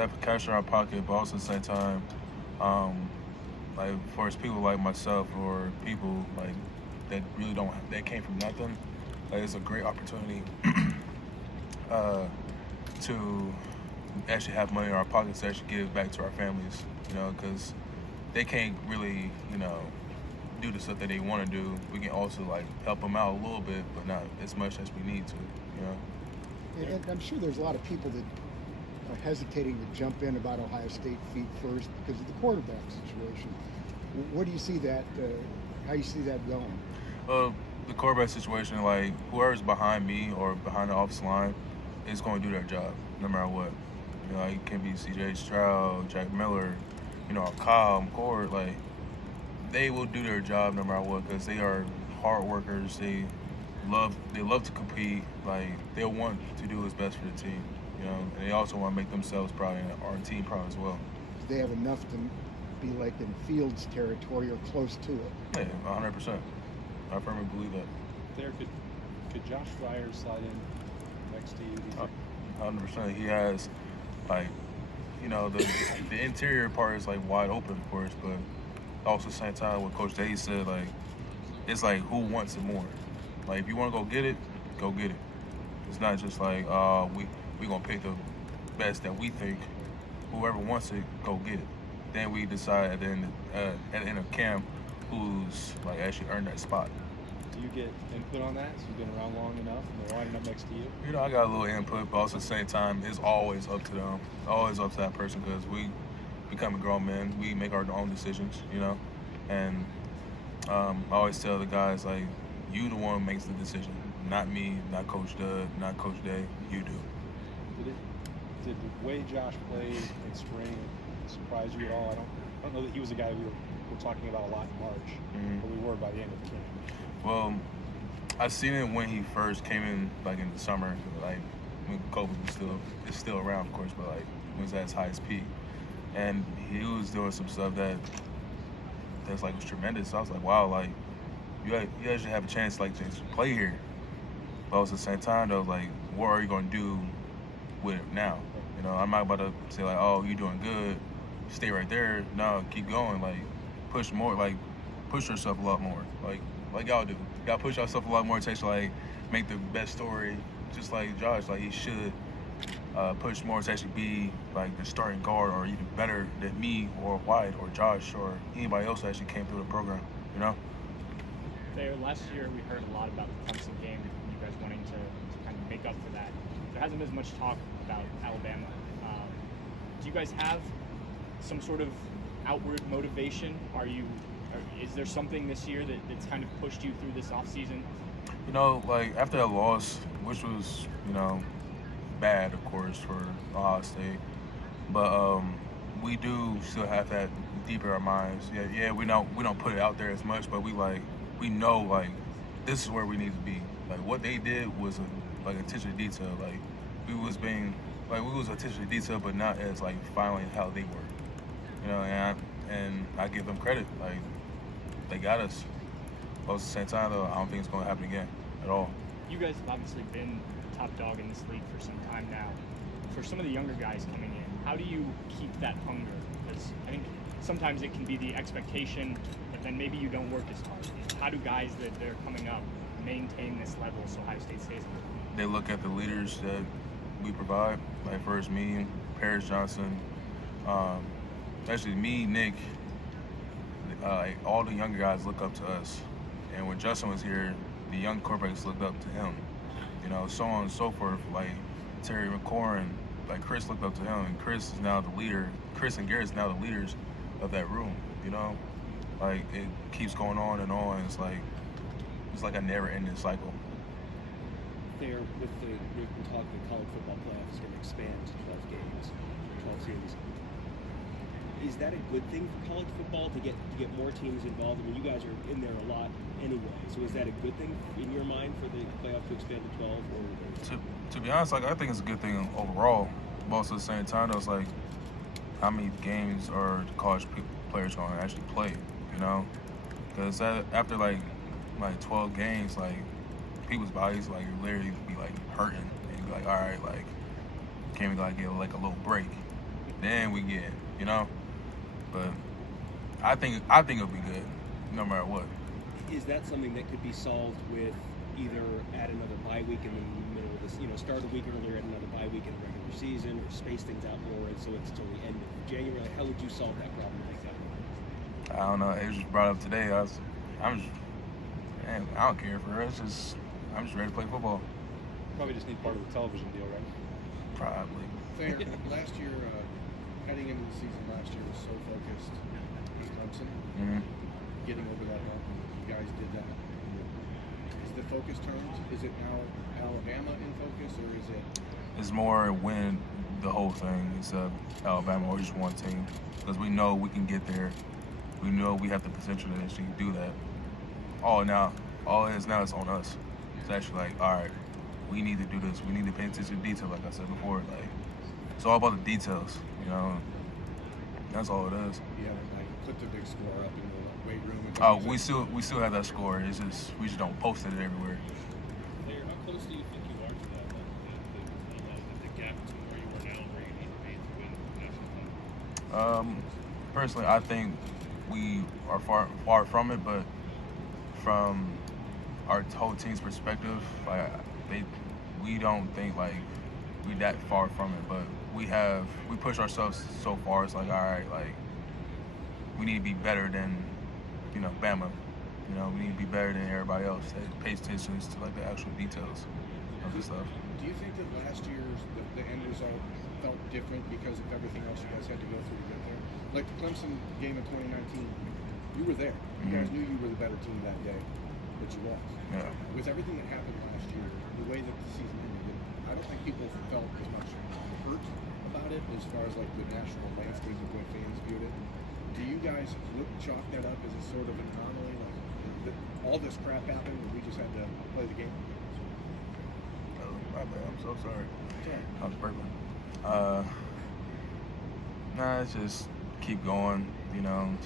Have cash in our pocket, but also at the same time, um, like for people like myself or people like that really don't that came from nothing, like it's a great opportunity uh, to actually have money in our pockets to actually give back to our families. Because they can't really do the stuff that they want to do. We can also like help them out a little bit, but not as much as we need to. And I'm sure there's a lot of people that are hesitating to jump in about Ohio State feet first because of the quarterback situation. What do you see that? How you see that going? The quarterback situation, like whoever's behind me or behind the offensive line, is going to do their job no matter what. It can be C.J. Stroud, Jack Miller, Kyle McCord. Like they will do their job no matter what because they are hard workers. They love to compete. Like they'll want to do what's best for the team. And they also want to make themselves proud and our team proud as well. They have enough to be like in Fields territory or close to it. Yeah, 100%. I firmly believe that. Thayer, could Josh Thayer slide in next to you? 100%. He has, like, the interior part is like wide open, of course, but also at the same time, what Coach Day said, like, it's like who wants it more. Like, if you want to go get it, go get it. It's not just like we gonna pick the best that we think. Whoever wants it, go get it. Then we decide at the end of camp who's like actually earned that spot. Do you get input on that? So you've been around long enough and they're lining up next to you? I got a little input, but also at the same time, it's always up to them. Always up to that person because we become a grown man. We make our own decisions, And I always tell the guys, like, you the one who makes the decision. Not me, not Coach Doug, not Coach Day. You do. Did the way Josh played in spring surprise you at all? I don't know that he was a guy we were talking about a lot in March, but we were by the end of the camp. Well, I seen it when he first came in, like in the summer, like when COVID was still around, of course, but like it was at its highest peak, and he was doing some stuff that's like was tremendous. So I was like, wow, like you actually have a chance like to play here. But also at the same time, though, like what are you going to do with it now? I'm not about to say like, oh, you're doing good, stay right there. No, keep going. Like push more. Like push yourself a lot more. Like y'all do. Y'all push yourself a lot more to like make the best story. Just like Josh, like he should push more to actually be like the starting guard or even better than me or White or Josh or anybody else that actually came through the program. Thayer, last year we heard a lot about the Clemson game and you guys wanting to kind of make up for that. There hasn't been as much talk about Alabama. Do you guys have some sort of outward motivation? Is there something this year that's kind of pushed you through this offseason? Like after that loss, which was, bad, of course, for Ohio State, but we do still have that deep in our minds. Yeah, we don't put it out there as much, but we know like this is where we need to be. Like what they did was attention to detail. Like we was attention to detail, but not as like finally how they were. And I give them credit. Like they got us. But at the same time, though, I don't think it's going to happen again at all. You guys have obviously been top dog in this league for some time now. For some of the younger guys coming in, how do you keep that hunger? Because I think sometimes it can be the expectation, but then maybe you don't work as hard. How do guys that are coming up maintain this level so Ohio State stays good? They look at the leaders that we provide. Like first me, Paris Johnson, actually me, Nick, all the younger guys look up to us. And when Justin was here, the young quarterbacks looked up to him. So on and so forth. Like Terry McCorrin, like Chris looked up to him, and Chris is now the leader. Chris and Garrett's now the leaders of that room. Like it keeps going on and on. It's like a never-ending cycle. There, with the talk the college football playoff is going to expand to 12 games, 12 series. Is that a good thing for college football to get more teams involved? I mean, you guys are in there a lot anyway. So is that a good thing in your mind for the playoff to expand to 12? To be honest, like I think it's a good thing overall. But also at the same time, though, it's like how many games are the college players going to actually play? Because after like 12 games, like people's bodies like literally be like hurting and be like, all right, like can't we like get like a little break? then we get, you know. But I think it'll be good, no matter what. Is that something that could be solved with either add another bye week in the middle of this, start a week earlier, add another bye week in the regular season, or space things out more and so it's till the end of January? How would you solve that problem like that? I don't know. It was just brought up today. Man, I don't care for it. I'm just ready to play football. Probably just need part of the television deal, right? Probably. Thayer, last year, heading into the season last year was so focused on Clemson, Mm-hmm. getting over that hump. You guys did that. Is the focus turned? Is it now Alabama in focus, or is it? It's more win the whole thing instead of Alabama or just one team, because we know we can get there. We know we have the potential to actually do that. All it is now is on us. It's actually like, all right, we need to do this. We need to pay attention to detail, like I said before. Like, it's all about the details, That's all it is. You haven't put the big score up in the weight room. And Oh, things we still have that score. It's just we just don't post it everywhere. Thayer, how close do you think you are to that? The gap between where you are now and where you need to be to win the national title? Personally, I think we are far from it, but from our whole team's perspective, we don't think like we that far from it, but we push ourselves so far. It's like, all right, like we need to be better than Bama. We need to be better than everybody else that pays attention to like the actual details of the stuff. Do you think that last year's the end result felt different because of everything else you guys had to go through to get there? Like the Clemson game in 2019, you were there. You guys knew you were the better team that day, but you lost. Yeah. With everything that happened last year, the way that the season ended, I don't think people felt as much hurt about it as far as like the national landscape of what fans viewed it. Do you guys chalk that up as a sort of anomaly? Like all this crap happened and we just had to play the game? Oh, my bad. I'm so sorry. Yeah. I was burping. Nah, it's just keep going,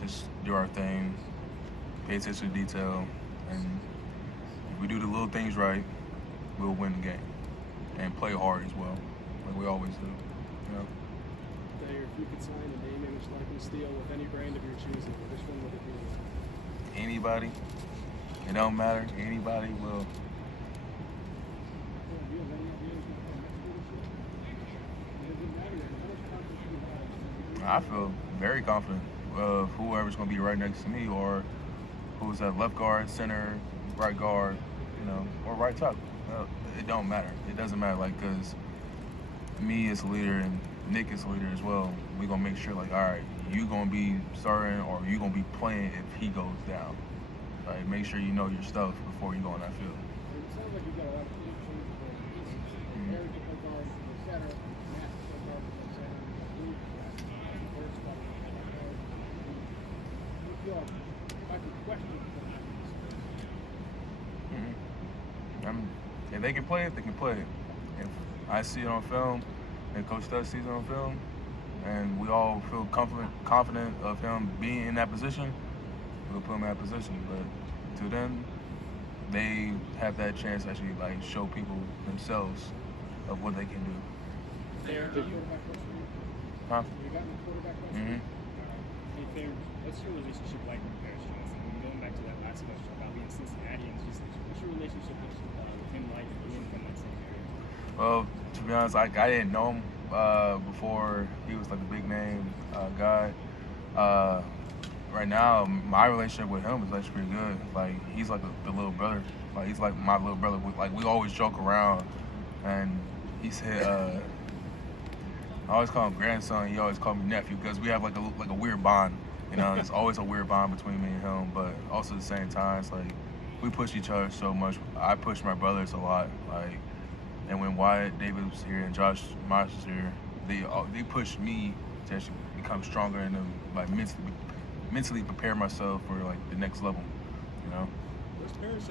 just do our thing, pay attention to detail, and if we do the little things right, we'll win the game. And play hard as well, like we always do, Thayer, if you could sign a name, image, likeness deal with any brand of your choosing, which one would it be? Anybody, it don't matter, anybody will. Do you have any ideas about the next leadership? Does it matter? How much confidence do you have? I feel very confident of whoever's going to be right next to me, or who's at left guard, center, right guard, or right tackle. It don't matter. It doesn't matter, because me as a leader and Nick as a leader as well, we're going to make sure, all right, you going to be starting or you going to be playing if he goes down. Like, make sure you know your stuff before you go on that field. It sounds like you've got a lot of team changes for the pieces. Harry can play guard for the center, Matt can play guard for the center, Luke, first guard for the guard. You feel like if I could question If they can play it, they can play it. If I see it on film, and Coach Studd sees it on film, and we all feel confident of him being in that position, we'll put him in that position. But till then, they have that chance to actually show people themselves of what they can do. Thayer, quarterback question? Huh? You got any quarterback question? Hey, Thayer, what's your relationship like with Paris Johnson? Going back to that last question about being Cincinnati, and just what's your relationship with him like being from that same area? Well, to be honest, I didn't know him before he was a big name guy. Right now, my relationship with him is actually pretty good. He's the little brother. He's like my little brother. We always joke around, and he said I always call him grandson. He always called me nephew because we have a weird bond. There's always a weird bond between me and him. But also at the same time, it's we push each other so much. I push my brothers a lot. And when Wyatt David was here and Josh Myers was here, they pushed me to actually become stronger and mentally prepare myself for the next level. Where's Paris